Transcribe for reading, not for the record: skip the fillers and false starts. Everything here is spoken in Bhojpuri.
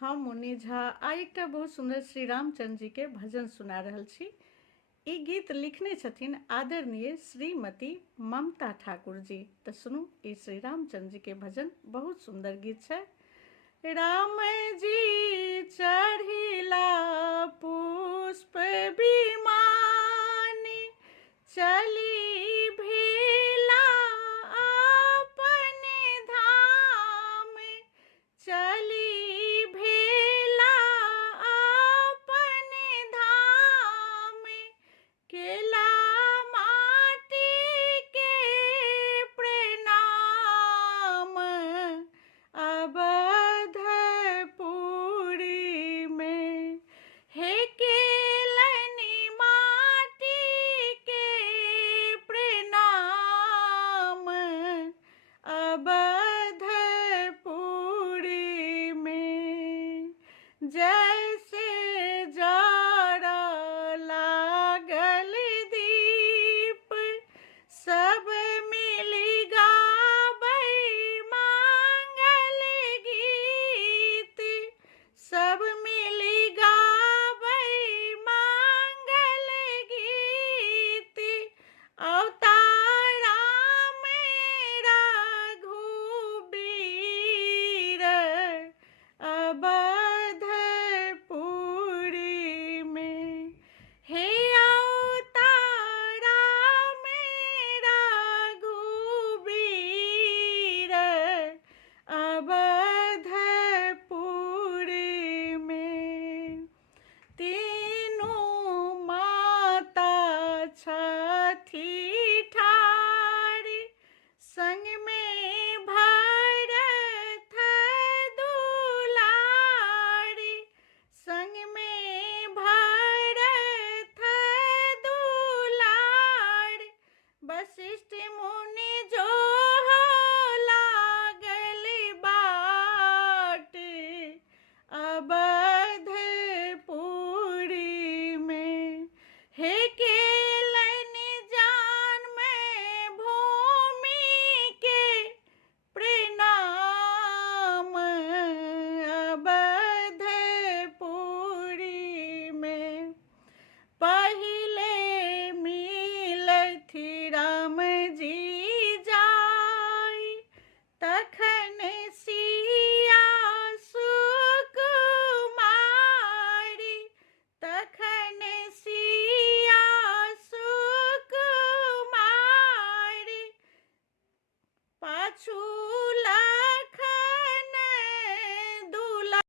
हम मुन्नी झा आइ एकटा बहुत सुंदर श्री रामचंद्र जी के भजन सुना रहल छी। ई गीत लिखने छथिन आदरणीय श्रीमती ममता ठाकुर जी। तो सुनू ई श्री रामचंद्र जी के भजन, बहुत सुंदर गीत है। राम जी चढ़िला पुष्प विमानी, चली भेला अपने धाम, चली भेला अपने धाम, केला माटी के प्रणाम, अवधपुरी में हे केलनी माटी के प्रणाम, अवधपुरी में जय